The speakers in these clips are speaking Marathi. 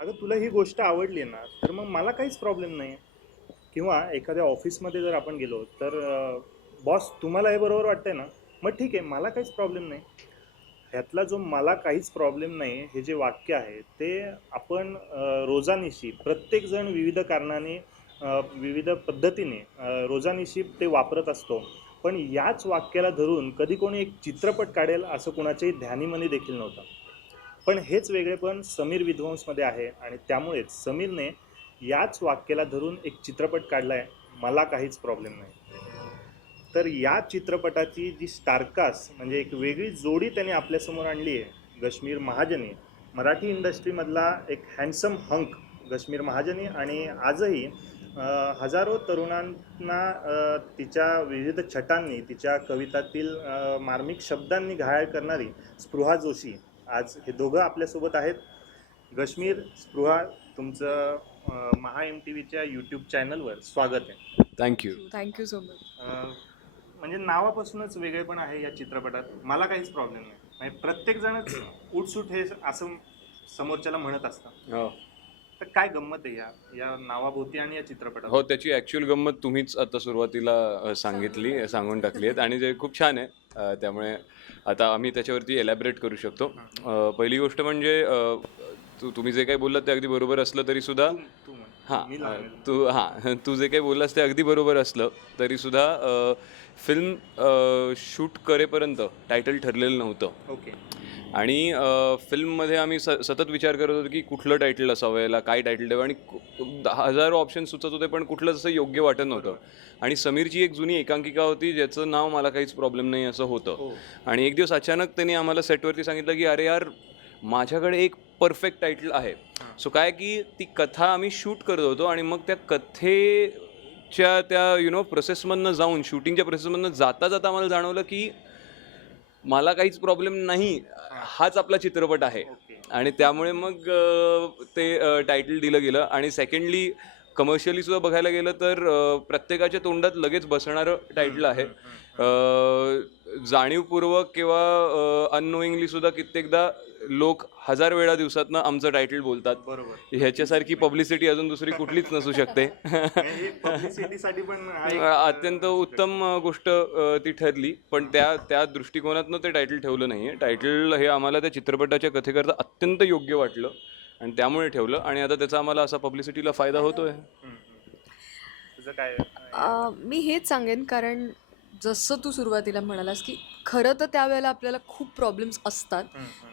अगं तुला ही गोष्ट आवडली ना तर मग मला काहीच प्रॉब्लेम नाही. किंवा एखाद्या ऑफिसमध्ये जर आपण गेलो तर बॉस तुम्हाला हे बरोबर वाटतंय ना, मग ठीक आहे, मला काहीच प्रॉब्लेम नाही. ह्यातला जो मला काहीच प्रॉब्लेम नाही हे जे वाक्य आहे ते आपण रोजानिशी प्रत्येकजण विविध कारणाने विविध पद्धतीने रोजानिशी ते वापरत असतो. पण याच वाक्याला धरून कधी कोणी एक चित्रपट काढेल असं कुणाच्याही ध्यानीमनी देखील नव्हतं. पण हेच वेगळेपण समीर विध्वंसमध्ये आहे आणि त्यामुळेच समीरने याच वाक्याला धरून एक चित्रपट काढला आहे, मला काहीच प्रॉब्लेम नाही. तर या चित्रपटाची जी स्टारकास्ट म्हणजे एक वेगळी जोडी त्याने आपल्यासमोर आणली आहे, गश्मीर महाजनी. मराठी इंडस्ट्रीमधला एक हँडसम हंक गश्मीर महाजनी आणि आजही हजारो तरुणांना तिच्या विविध छटांनी तिच्या कवितातील मार्मिक शब्दांनी घायल करणारी स्पृहा जोशी. आज हे दोघं आपल्यासोबत आहेत. गश्मीर, स्पृहा, तुमचं महा एम टी व्हीच्या यूट्यूब चॅनलवर स्वागत आहे. थँक्यू. Thank you so much. म्हणजे नावापासूनच वेगळेपण आहे या चित्रपटात, मला काहीच प्रॉब्लेम नाही. म्हणजे प्रत्येकजणच उठसूट हे असं समोरच्याला म्हणत असतं. हो तर काय गंमत आहे या नावाभोवती आणि या चित्रपटात? हो, त्याची ॲक्च्युअल गंमत तुम्हीच आता सुरुवातीला सांगून टाकली आहेत आणि जे खूप छान आहे. त्यामुळे आता आम्ही त्याच्यावरती एलॅबरेट करू शकतो. पहिली गोष्ट म्हणजे तुम्ही जे काही बोललात ते अगदी बरोबर असलं तरी सुद्धा तू म्हण. मी हां लागेल. तू जे काही बोललास ते अगदी बरोबर असलं तरी सुद्धा फिल्म शूट करेपर्यंत टायटल ठरलेलं नव्हतं. ओके. आणि फिल्ममध्ये आम्ही सतत विचार करत होतो की कुठलं टायटल असावं, याला काय टायटल द्यावं, आणि हजारो ऑप्शन सुचत होते पण कुठलं असं योग्य वाटत नव्हतं. आणि समीरची एक जुनी एकांकिका होती ज्याचं नाव मला काहीच प्रॉब्लेम नाही असं होतं. आणि एक दिवस अचानक त्यांनी आम्हाला सेटवरती सांगितलं की अरे यार, माझ्याकडे एक परफेक्ट टायटल आहे. सो काय की ती कथा आम्ही शूट करत होतो आणि मग त्या कथेच्या त्या प्रोसेसमधनं जाऊन, शूटिंगच्या प्रोसेसमधनं जाता जाता आम्हाला जाणवलं की मला काहीच प्रॉब्लेम नाही, हाच आपला चित्रपट आहे. आणि त्यामुळे मग ते टायटल दिलं गेलं. आणि सेकंडली कमर्शियली सुद्धा बघायला गेलं तर प्रत्येकाच्या तोंडात लगेच बसणारं टायटल आहे. जाणीवपूर्वक किंवा अननोईंगली सुद्धा कित्येकदा लोक 1000 वेळा दिवसातनं आमचं टायटल बोलतात. बरोबर. ह्याच्यासारखी पब्लिसिटी अजून दुसरी कुठलीच नसू शकते. पब्लिसिटीसाठी पण अत्यंत उत्तम गोष्ट ती ठरली. पण त्या दृष्टिकोनातनं ते टायटल ठेवलं नाही आहे. टायटल हे आम्हाला त्या चित्रपटाच्या कथेकरता अत्यंत योग्य वाटलं आणि त्यामुळे ठेवलं. आणि आता त्याचा आम्हाला असा पब्लिसिटीला फायदा होतोय. तुझं काय? मी हेच सांगेन, कारण जसं तू सुरुवातीला म्हणालास की खरं तर त्यावेळेला आपल्याला खूप प्रॉब्लेम्स असतात,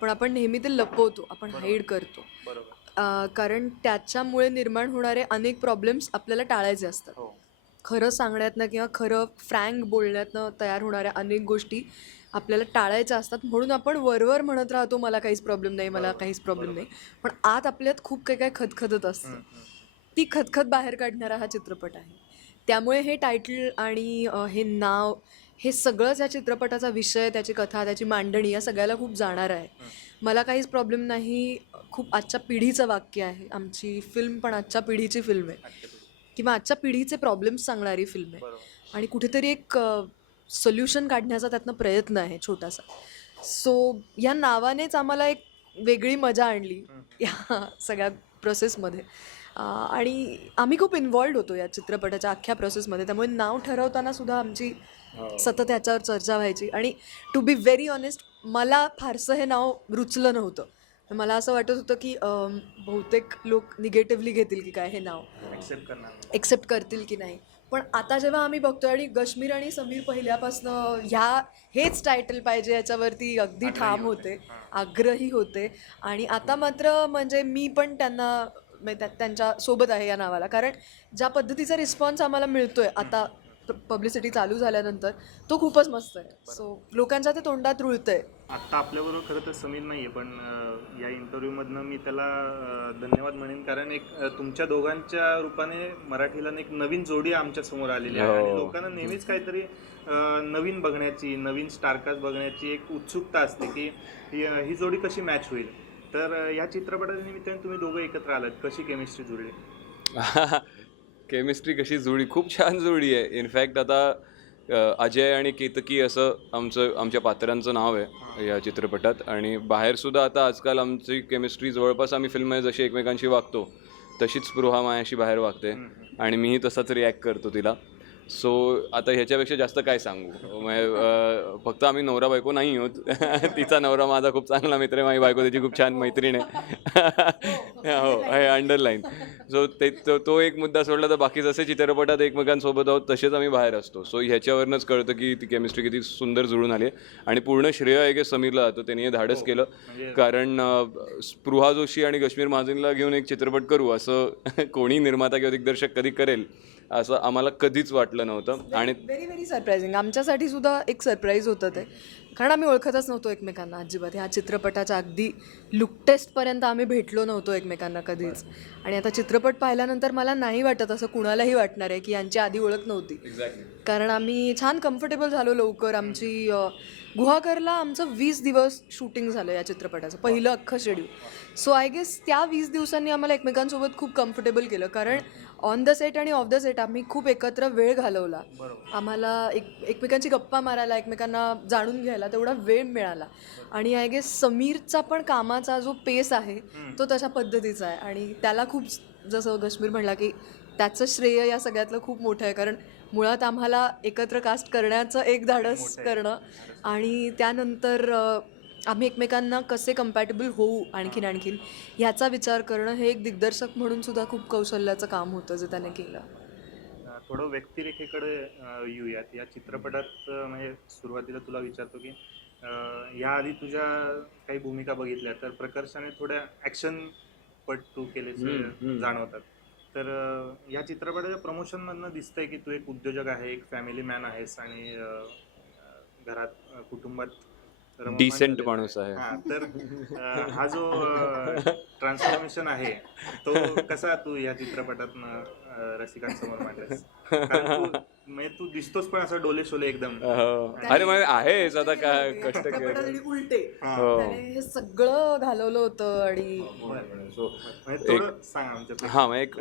पण आपण नेहमी ते लपवतो, आपण हाईड करतो. बरोबर. कारण त्याच्यामुळे निर्माण होणारे अनेक प्रॉब्लेम्स आपल्याला टाळायचे असतात. हो. खरं सांगण्यातनं किंवा खरं फ्रँक बोलण्यातनं तयार होणाऱ्या अनेक गोष्टी आपल्याला टाळायच्या असतात. म्हणून आपण वरवर म्हणत राहतो मला काहीच प्रॉब्लेम नाही, मला काहीच प्रॉब्लेम नाही, पण आत आपल्यात खूप काही खदखदत असतं. ती खदखद बाहेर काढणारा हा चित्रपट आहे. त्यामुळे हे टायटल आणि हे नाव, हे सगळंच या चित्रपटाचा विषय, त्याची कथा, त्याची मांडणी या सगळ्याला खूप जाणार आहे. मला काहीच प्रॉब्लेम नाही खूप आजच्या पिढीचं वाक्य आहे. आमची फिल्म पण आजच्या पिढीची फिल्म आहे किंवा आजच्या पिढीचे प्रॉब्लेम्स सांगणारी फिल्म आहे. आणि कुठेतरी एक सोल्युशन काढण्याचा त्यातनं प्रयत्न आहे छोटासा. सो या नावानेच आम्हाला एक वेगळी मजा आणली या सगळ्या प्रोसेसमध्ये. आणि आम्ही खूप इन्व्हॉल्ड होतो या चित्रपटाच्या अख्ख्या प्रोसेसमध्ये. त्यामुळे नाव ठरवताना सुद्धा आमची सतत ह्याच्यावर चर्चा व्हायची. आणि टू बी व्हेरी ऑनेस्ट, मला फारसं हे नाव रुचलं नव्हतं. मला असं वाटत होतं की बहुतेक लोक निगेटिव्हली घेतील की काय हे नाव, एक्सेप्ट करतील की नाही. पण आता जेव्हा आम्ही बघतोय आणि गश्मीर आणि समीर पहिल्यापासनं हेच टायटल पाहिजे याच्यावरती अगदी ठाम होते, आग्रही होते. आणि आता मात्र म्हणजे मी पण त्यांच्या सोबत आहे या नावाला. कारण ज्या पद्धतीचा रिस्पॉन्स आम्हाला मिळतोय आता पब्लिसिटी चालू झाल्यानंतर, तो खूपच मस्त आहे. सो लोकांच्या ते तोंडात रुळतंय. आत्ता आपल्याबरोबर खरं तर समीर नाही आहे, पण या इंटरव्ह्यूमधनं मी त्याला धन्यवाद म्हणेन. कारण एक तुमच्या दोघांच्या रूपाने मराठीला एक नवीन जोडी आमच्या समोर आलेली आहे. आणि लोकांना नेहमीच काहीतरी नवीन बघण्याची, नवीन स्टारकास्ट बघण्याची एक उत्सुकता असते की ही जोडी कशी मॅच होईल. तर या चित्रपटाच्या निमित्ताने तुम्ही दोघं एकत्र आलात, कशी केमिस्ट्री जुळली? केमिस्ट्री कशी जुळली? खूप छान जुळली आहे. इनफॅक्ट आता अजय आणि केतकी असं आमच्या पात्रांचं नाव आहे या चित्रपटात. आणि बाहेरसुद्धा आता आजकाल आमची केमिस्ट्री जवळपास आम्ही फिल्ममध्ये जशी एकमेकांशी वागतो तशीच स्पृहा माझ्याशी बाहेर वागते आणि मीही तसाच रिॲक्ट करतो तिला. सो आता ह्याच्यापेक्षा जास्त काय सांगू, फक्त आम्ही नवरा बायको नाही आहोत. तिचा नवरा माझा खूप चांगला मित्र आहे, माझी बायको त्याची खूप छान मैत्रीण आहे. हो, हे अंडरलाईन. सो तो एक मुद्दा सोडला तर बाकी जसे चित्रपटात एकमेकांसोबत आहोत तसेच आम्ही बाहेर असतो. सो ह्याच्यावरनंच कळतं की ती केमिस्ट्री किती सुंदर जुळून आली आहे. आणि पूर्ण श्रेय आहे की समीरला जातं, त्यांनी हे धाडस केलं. कारण स्पृहा जोशी आणि कश्मीर महाजनला घेऊन एक चित्रपट करू असं कोणी निर्माता किंवा दिग्दर्शक कधी करेल असं आम्हाला कधीच वाटलं नव्हतं. आणि व्हेरी व्हेरी सरप्रायझिंग. आमच्यासाठी सुद्धा एक सरप्राईज होतं ते, कारण आम्ही ओळखतच नव्हतो एकमेकांना अजिबात. ह्या चित्रपटाच्या अगदी लुक टेस्टपर्यंत आम्ही भेटलो नव्हतो एकमेकांना कधीच. आणि आता चित्रपट पाहिल्यानंतर मला नाही वाटत असं कुणालाही वाटणार आहे की यांची आधी ओळख नव्हती. कारण आम्ही छान कम्फर्टेबल झालो लवकर. आमची गुहागरला आमचं 20 दिवस शूटिंग झालं या चित्रपटाचं, पहिलं अख्खं शेड्यूल. सो आय गेस त्या 20 दिवसांनी आम्हाला एकमेकांसोबत खूप कम्फर्टेबल केलं, कारण ऑन द सेट आणि ऑफ द सेट आम्ही खूप एकत्र वेळ घालवला. आम्हाला एकमेकांची गप्पा मारायला, एकमेकांना जाणून घ्यायला तेवढा वेळ मिळाला. आणि आय गेस समीरचा पण कामाचा जो पेस आहे तो तशा पद्धतीचा आहे. आणि त्याला खूप, जसं कश्मीर म्हणला की त्याचं श्रेय या सगळ्यातलं खूप मोठं आहे, कारण मुळात आम्हाला एकत्र कास्ट करण्याचं एक धाडस करणं आणि त्यानंतर आम्ही एकमेकांना कसे कम्पॅटेबल होऊ आणखीन ह्याचा विचार करणं हे एक दिग्दर्शक म्हणून सुद्धा खूप कौशल्याचं काम होतं जे त्याने केलं. थोडं व्यक्तिरेखेकडे येऊयात. या चित्रपटात म्हणजे सुरुवातीला तुला विचारतो की याआधी तुझ्या काही भूमिका बघितल्या तर प्रकर्षाने थोड्या ॲक्शन पट तू केल्याचे जाणवतात. तर या चित्रपटाच्या प्रमोशनमधनं दिसतंय की तू एक उद्योजक आहे, एक फॅमिली मॅन आहेस आणि घरात कुटुंबात डिसेंट माणूस आहे. हा, तर हा जो ट्रान्सफॉर्मेशन आहे तो कसा तू या चित्रपटातनं रसिकांसमोर मांडलास? कारण म्हणजे तू दिसतोस पण असं डोले शोले एकदम. अरे मग आहेच आता काय कष्ट उलटे हे सगळं घालवलं होतं. आणि हां, मग एक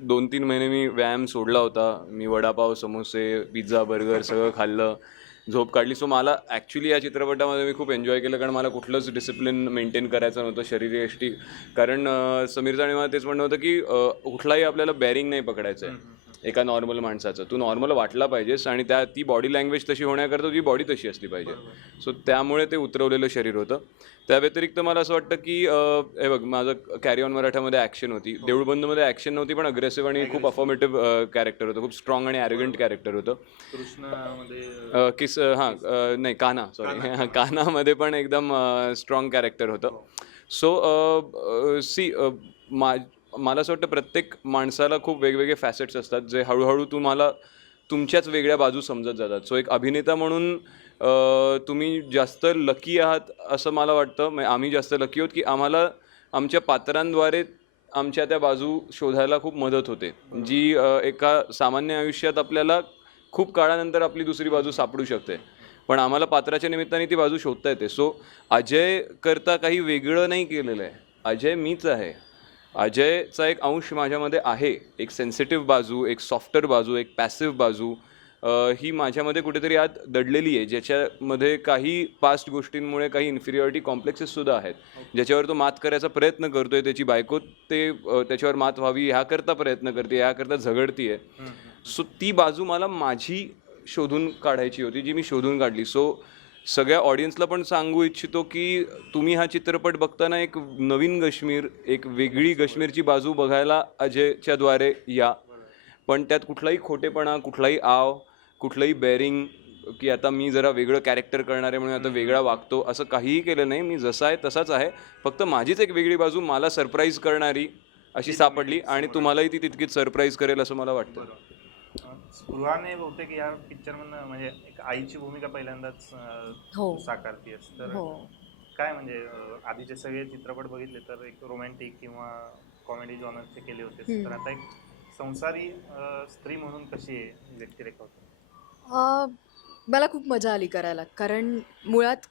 2-3 महिने मी व्यायाम सोडला होता. मी वडापाव, समोसे, पिझ्झा, बर्गर सगळं खाल्लं, झोप काढली. सो मला ॲक्च्युली या चित्रपटामध्ये मी खूप एन्जॉय केलं, कारण मला कुठलंच डिसिप्लिन मेंटेन करायचं नव्हतं शरीरयष्टी. कारण समीरचं आणि मला तेच म्हणणं होतं की कुठलाही आपल्याला बॅरिंग नाही पकडायचं आहे एका नॉर्मल माणसाचं. तू नॉर्मल वाटला पाहिजेस आणि ती बॉडी लँग्वेज तशी होण्याकरता तुझी बॉडी तशी असली पाहिजे. सो त्यामुळे ते उतरवलेलं शरीर होतं. त्या व्यतिरिक्त मला असं वाटतं की हे बघ, माझं कॅरी ऑन मराठामध्ये ॲक्शन होती, देऊळबंदमध्ये ॲक्शन नव्हती पण अग्रेसिव्ह आणि खूप अफॉर्मेटिव्ह कॅरेक्टर होतं, खूप स्ट्रॉंग आणि ॲरोगंट कॅरेक्टर होतं. नाही कान्हा, सॉरी कान्हामध्ये पण एकदम स्ट्रॉंग कॅरेक्टर होतं. सो मला असं वाटतं प्रत्येक माणसाला खूप वेगवेगळे फॅसेट्स असतात जे हळूहळू तुम्हाला तुमच्याच वेगळ्या बाजू समजत जातात. सो एक अभिनेता म्हणून तुम्ही जास्त लकी आहात असं मला वाटतं. म्हणजे आम्ही जास्त लकी आहोत की आम्हाला आमच्या पात्रांद्वारे आमच्या त्या बाजू शोधायला खूप मदत होते, जी एका सामान्य आयुष्यात आपल्याला खूप काळानंतर आपली दुसरी बाजू सापडू शकते, पण आम्हाला पात्राच्या निमित्ताने ती बाजू शोधता येते. सो अजय करता काही वेगळं नाही केलेलं आहे, अजय मीच आहे. अजयचा एक अंश माझ्यामध्ये आहे, एक सेन्सिटिव्ह बाजू, एक सॉफ्टर बाजू, एक पॅसिव्ह बाजू ही माझ्यामध्ये कुठेतरी आत दडलेली आहे, ज्याच्यामध्ये काही पास्ट गोष्टींमुळे काही इन्फिरियरिटी कॉम्प्लेक्सेससुद्धा आहेत, ज्याच्यावर तो मात करायचा प्रयत्न करतोय. त्याची बायको त्याच्यावर मात व्हावी ह्याकरता प्रयत्न करते, ह्याकरता झगडती आहे. सो ती बाजू मला माझी शोधून काढायची होती, जी मी शोधून काढली. सो सगळ्या ऑडियन्सला पण सांगू इच्छितो की तुम्ही हा चित्रपट बघताना एक नवीन काश्मीर, एक वेगळी काश्मीरची बाजू बघायला अजयच्याद्वारे या, पण त्यात कुठलाही खोटेपणा, कुठलाही आव, कुठलंही बेअरिंग की आता मी जरा वेगळं कॅरेक्टर करणार आहे म्हणून आता वेगळा वागतो असं काहीही केलं नाही. मी जसा आहे तसाच आहे, फक्त माझीच एक वेगळी बाजू मला सरप्राईज करणारी अशी सापडली आणि तुम्हालाही ती तितकीच सरप्राईज करेल असं मला वाटतं. स्पृहाने बहुतेक या पिक्चरमधनं म्हणजे एक आईची भूमिका पहिल्यांदाच साकारतीयस. तर काय म्हणजे आधीचे सगळे चित्रपट बघितले तर एक रोमॅन्टिक किंवा कॉमेडी जॉनरचे केले होते, तर आता एक संसारी स्त्री म्हणून कशी व्यक्तिरेखा होती? मला खूप मजा आली करायला, कारण मुळात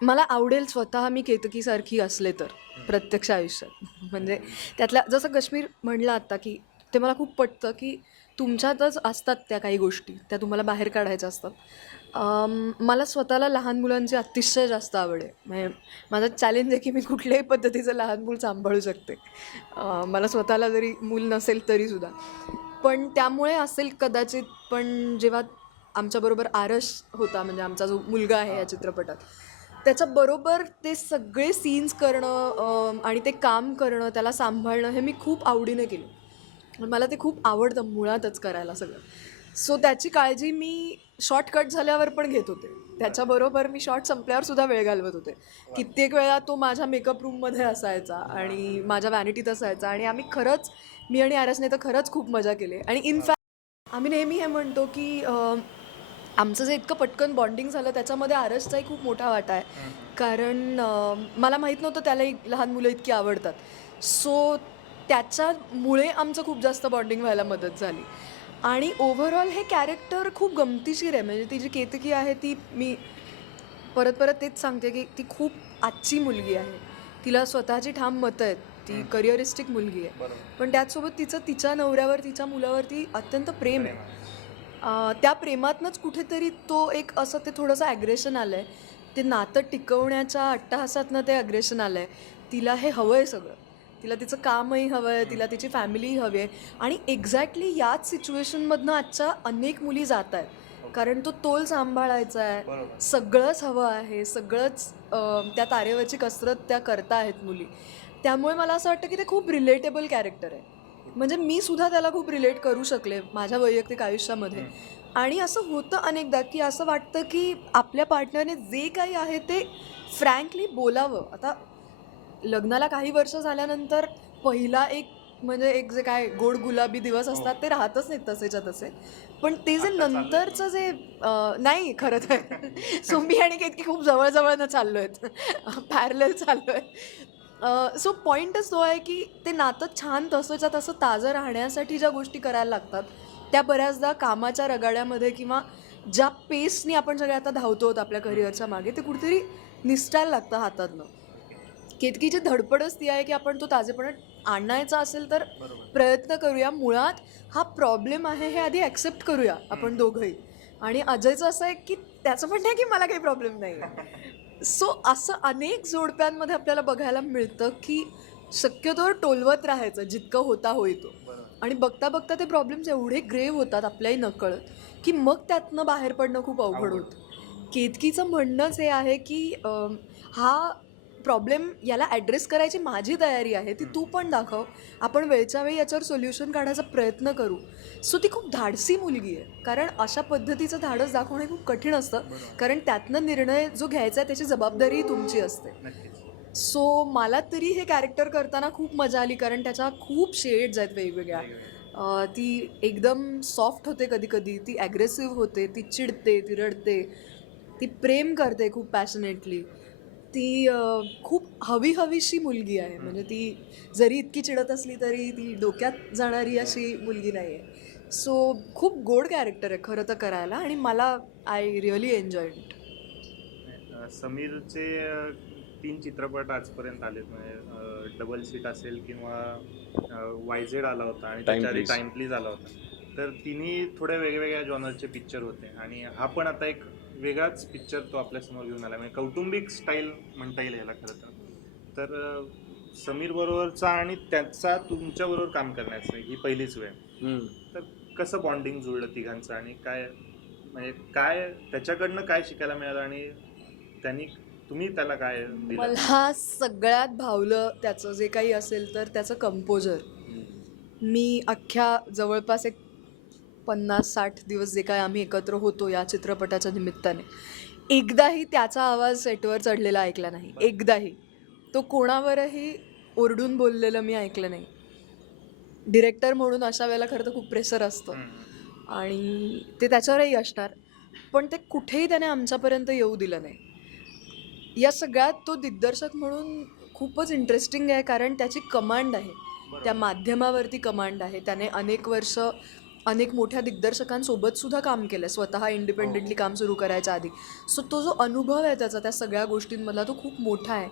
मला आवडेल स्वतः मी केतकीसारखी असले तर प्रत्यक्ष आयुष्यात. म्हणजे त्यातल्या जसं काश्मीर म्हणलं आत्ता की ते मला खूप पटतं की तुमच्यातच असतात त्या काही गोष्टी, त्या तुम्हाला बाहेर काढायच्या असतात. मला स्वतःला लहान मुलांची अतिशय जास्त आवड आहे. म्हणजे माझं चॅलेंज आहे की मी कुठल्याही पद्धतीचं लहान मूल सांभाळू शकते. मला स्वतःला जरी मूल नसेल तरीसुद्धा. पण त्यामुळे असेल कदाचित, पण जेव्हा आमच्याबरोबर आरश होता, म्हणजे आमचा जो मुलगा आहे या चित्रपटात, त्याच्याबरोबर ते सगळे सीन्स करणं आणि ते काम करणं, त्याला सांभाळणं, हे मी खूप आवडीने केलं. मला ते खूप आवडतं मुळातच करायला सगळं. सो त्याची काळजी मी शॉर्टकट झाल्यावर पण घेत होते. त्याच्याबरोबर मी शॉर्ट संपल्यावर सुद्धा वेळ घालवत होते. कित्येक वेळा तो माझ्या मेकअप रूममध्ये असायचा आणि माझ्या व्हॅनिटीत असायचा, आणि आम्ही खरंच, मी आणि आरसने तर खरंच खूप मजा केली. आणि इनफॅक्ट आम्ही नेहमी हे म्हणतो की आमचं जे इतकं पटकन बॉन्डिंग झालं त्याच्यामध्ये आरसचाही खूप मोठा वाटा आहे. कारण मला माहीत नव्हतं त्यालाही लहान मुलं इतकी आवडतात. सो त्याच्यामुळे आमचं खूप जास्त बॉन्डिंग व्हायला मदत झाली. आणि ओव्हरऑल हे कॅरेक्टर खूप गमतीशीर आहे. म्हणजे ती जी केतकी आहे ती, मी परत परत तेच सांगते की ती खूप आजची मुलगी आहे. तिला स्वतःची ठाम मतं आहेत. ती करिअरिस्टिक मुलगी आहे. पण त्याचसोबत तिचं तिच्या नवऱ्यावर, तिच्या मुलावरती अत्यंत प्रेम आहे. त्या प्रेमातनंच कुठेतरी तो एक असं ते थोडंसं ॲग्रेशन आलं आहे. ते नातं टिकवण्याच्या अट्टहासातनं ते ॲग्रेशन आलं आहे. तिला हे हवं आहे सगळं. तिला तिचं कामही हवं आहे, तिला तिची फॅमिलीही हवी आहे. आणि एक्झॅक्टली याच सिच्युएशनमधनं आजच्या अनेक मुली जात आहेत. कारण तो तोल सांभाळायचा आहे, सगळंच हवं आहे, सगळंच त्या तारेवरची कसरत त्या करता आहेत मुली. त्यामुळे मला असं वाटतं की ते खूप रिलेटेबल कॅरेक्टर आहे. म्हणजे मी सुद्धा त्याला खूप रिलेट करू शकले माझ्या वैयक्तिक आयुष्यामध्ये. आणि असं होतं अनेकदा की असं वाटतं की आपल्या पार्टनरने जे काही आहे ते फ्रँकली बोलावं. आता लग्नाला काही वर्ष झाल्यानंतर पहिला एक, म्हणजे एक जे काय गोड गुलाबी दिवस असतात ते राहतच नाहीत तसेच्या तसे. पण ते जे नंतरचं जे नाही खरं तर सो मी आणि केतकी खूप जवळजवळनं चाललो आहेत, पॅरलल चाललो आहे. सो पॉईंटच तो आहे की ते नातं छान तसंच्या तसं ताजं राहण्यासाठी ज्या गोष्टी करायला लागतात त्या बऱ्याचदा कामाच्या रगाड्यामध्ये किंवा ज्या पेसनी आपण सगळे आता धावतो आहोत आपल्या करिअरच्या मागे, ते कुठेतरी निसटायला लागतं हातातनं. केतकीची धडपडच ती आहे की आपण तो ताजेपणा आणायचा असेल तर प्रयत्न करूया. मुळात हा प्रॉब्लेम आहे हे आधी ॲक्सेप्ट करूया आपण दोघंही. आणि अजयचं असं आहे की त्याचं म्हणणं आहे की मला काही प्रॉब्लेम नाही आहे. सो असं अनेक जोडप्यांमध्ये आपल्याला बघायला मिळतं की शक्यतोवर टोलवत राहायचं जितकं होता होईतो. आणि बघता बघता ते प्रॉब्लेम्स एवढे ग्रेव्ह होतात आपल्याही नकळत की मग त्यातनं बाहेर पडणं खूप अवघड होतं. केतकीचं म्हणणंच हे आहे की हा प्रॉब्लेम याला ॲड्रेस करायची माझी तयारी आहे, ती तू पण दाखव. आपण वेळच्या वेळी याच्यावर सोल्युशन काढायचा प्रयत्न करू. सो ती खूप धाडसी मुलगी आहे. कारण अशा पद्धतीचं धाडस दाखवणे खूप कठीण असतं. कारण त्यातनं निर्णय जो घ्यायचा आहे त्याची जबाबदारी तुमची असते. सो मला तरी हे कॅरेक्टर करताना खूप मजा आली. कारण त्याच्या खूप शेड्स आहेत वेगवेगळ्या. ती एकदम सॉफ्ट होते कधी कधी, ती ॲग्रेसिव्ह होते, ती चिडते, ती रडते, ती प्रेम करते खूप पॅशनेटली. ती खूप हवीशी मुलगी आहे. म्हणजे ती जरी इतकी चिडत असली तरी ती डोक्यात जाणारी अशी मुलगी नाही आहे. सो खूप गोड कॅरेक्टर आहे खरं तर करायला, आणि मला आय रिअली एन्जॉयड इट. समीरचे 3 चित्रपट आजपर्यंत आलेत. म्हणजे डबल सीट असेल किंवा वायझेड आला होता आणि त्याच्या आधी टाइम प्लीज आला होता. तर तिन्ही थोड्या वेगवेगळ्या जॉनरचे पिक्चर होते आणि हा पण आता एक वेगळाच पिक्चर तो आपल्यासमोर घेऊन आला. म्हणजे कौटुंबिक स्टाईल म्हणता येईल याला खरं तर समीर बरोबरचा आणि त्याचा तुमच्याबरोबर काम करण्याचं ही पहिलीच वेळ. तर कसं बॉन्डिंग जुळलं तिघांचं आणि काय, म्हणजे काय त्याच्याकडनं काय शिकायला मिळालं आणि तुम्ही त्याला काय दिलं? मला सगळ्यात भावलं त्याचं जे काही असेल तर त्याचं कंपोजर. मी अख्ख्या जवळपास एक 50-60 दिवस जे काय आम्ही एकत्र होतो या चित्रपटाच्या निमित्ताने, एकदाही त्याचा आवाज सेटवर चढलेला ऐकला नाही. एकदाही तो कोणावरही ओरडून बोललेलं मी ऐकलं नाही. डिरेक्टर म्हणून अशा वेळेला खरं तर खूप प्रेशर असतं आणि ते त्याच्यावरही असणार. पण ते कुठेही त्याने आमच्यापर्यंत येऊ दिलं नाही. या सगळ्यात तो दिग्दर्शक म्हणून खूपच इंटरेस्टिंग आहे. कारण त्याची कमांड आहे, त्या माध्यमावरती कमांड आहे. त्याने अनेक वर्ष अनेक मोठ्या दिग्दर्शकांसोबत सुद्धा काम केलं आहे, स्वतः इंडिपेंडेंटली काम सुरू करायच्या आधी. सो तो जो अनुभव आहे त्याचा त्या सगळ्या गोष्टींमधला तो खूप मोठा आहे,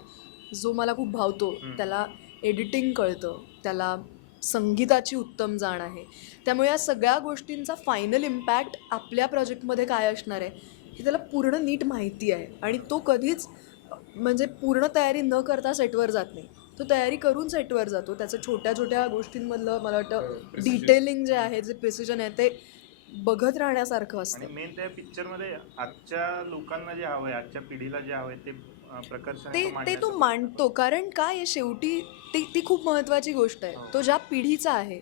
जो मला खूप भावतो. त्याला एडिटिंग कळतं, त्याला संगीताची उत्तम जाण आहे. त्यामुळे या सगळ्या गोष्टींचा फायनल इम्पॅक्ट आपल्या प्रोजेक्टमध्ये काय असणार आहे हे त्याला पूर्ण नीट माहिती आहे आणि तो कधीच म्हणजे पूर्ण तयारी न करता सेटवर जात नाही. तो तयारी करून सेटवर जातो. त्याचं छोट्या छोट्या गोष्टींमधलं मला वाटतं डिटेलिंग जे आहे, जे प्रिसिजन आहे ते बघत राहण्यासारखं असतं. आणि मेन त्या पिक्चरमध्ये आजच्या लोकांना जे हवंय, आजच्या पिढीला जे हवंय ते प्रकर्षाने ते तो मांडतो. कारण काय आहे शेवटी ती खूप महत्त्वाची गोष्ट आहे. तो ज्या पिढीचा आहे,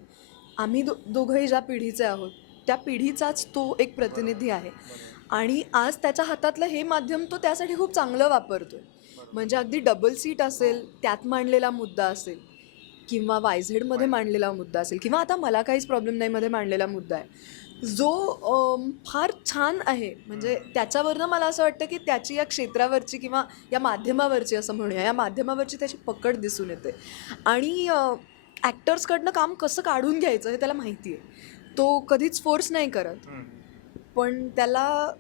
आम्ही दोघंही ज्या पिढीचे आहोत त्या पिढीचाच तो एक प्रतिनिधी आहे आणि आज त्याच्या हातातलं हे माध्यम तो त्यासाठी खूप चांगलं वापरतोय. म्हणजे अगदी डबल सीट असेल त्यात मांडलेला मुद्दा असेल किंवा YZ मांडलेला मुद्दा असेल किंवा आता मला काहीच प्रॉब्लेम नाही मध्ये मांडलेला मुद्दा आहे जो फार छान आहे. म्हणजे त्याच्यावरनं मला असं वाटतं की त्याची या क्षेत्रावरची किंवा या माध्यमावरची असं म्हणूया या माध्यमावरची त्याची पकड दिसून येते आणि ॲक्टर्सकडनं काम कसं काढून घ्यायचं हे त्याला माहिती आहे. तो कधीच फोर्स नाही करत पण त्याला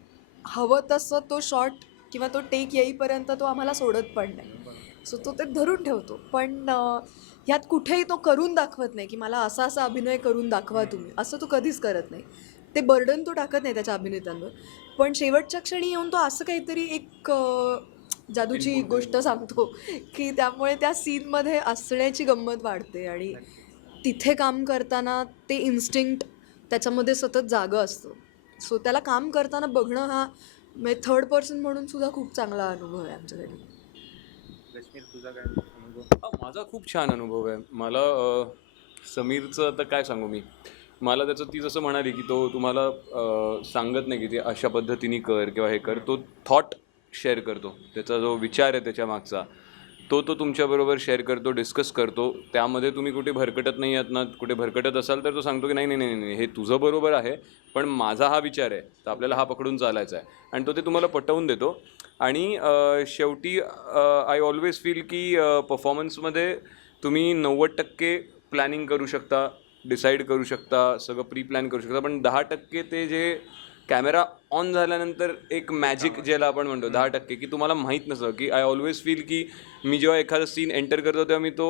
हवं तसं तो शॉट किंवा तो टेक येईपर्यंत तो आम्हाला सोडत पण नाही. सो तो ते धरून ठेवतो पण ह्यात कुठेही तो करून दाखवत नाही की मला असा असा अभिनय करून दाखवा तुम्ही, असं तो कधीच करत नाही. ते बर्डन तो टाकत नाही त्याच्या अभिनेत्यांवर. पण शेवटच्या क्षणी येऊन तो असं काहीतरी एक जादूची गोष्ट सांगतो की त्यामुळे त्या सीनमध्ये असण्याची गंमत वाढते आणि तिथे काम करताना ते इन्स्टिंक्ट त्याच्यामध्ये सतत जागं असतं. सो त्याला काम करताना बघणं हा म्हणजे थर्ड पर्सन म्हणून सुद्धा खूप चांगला अनुभव आहे आमच्यासाठी. तुझा काय अनुभव? माझा खूप छान अनुभव आहे. मला समीरचं आता काय सांगू मी. मला त्याचं ती जसं म्हणाली की तो तुम्हाला सांगत नाही की ते अशा पद्धतीने कर किंवा हे कर. तो थॉट शेअर करतो. त्याचा जो विचार आहे त्याच्या मागचा तो तुमच्याबरोबर शेअर करतो, डिस्कस करतो. त्यामध्ये तुम्ही कुठे भरकटत नाही आहात ना, कुठे भरकटत असाल तर तो सांगतो की नाही नाही नाही नाही हे तुझं बरोबर आहे पण माझा हा विचार आहे तर आपल्याला हा पकडून चालायचा आहे आणि तो ते तुम्हाला पटवून देतो. आणि शेवटी आय ऑलवेज फील की परफॉर्मन्समध्ये तुम्ही 90% प्लॅनिंग करू शकता, डिसाईड करू शकता, सगळं प्री प्लॅन करू शकता, पण 10% ते जे कॅमेरा ऑन झाल्यानंतर एक मॅजिक ज्याला आपण म्हणतो 10% की तुम्हाला माहीत नसतं. की आय ऑलवेज फील की मी जेव्हा एखादा सीन एंटर करतो तेव्हा मी तो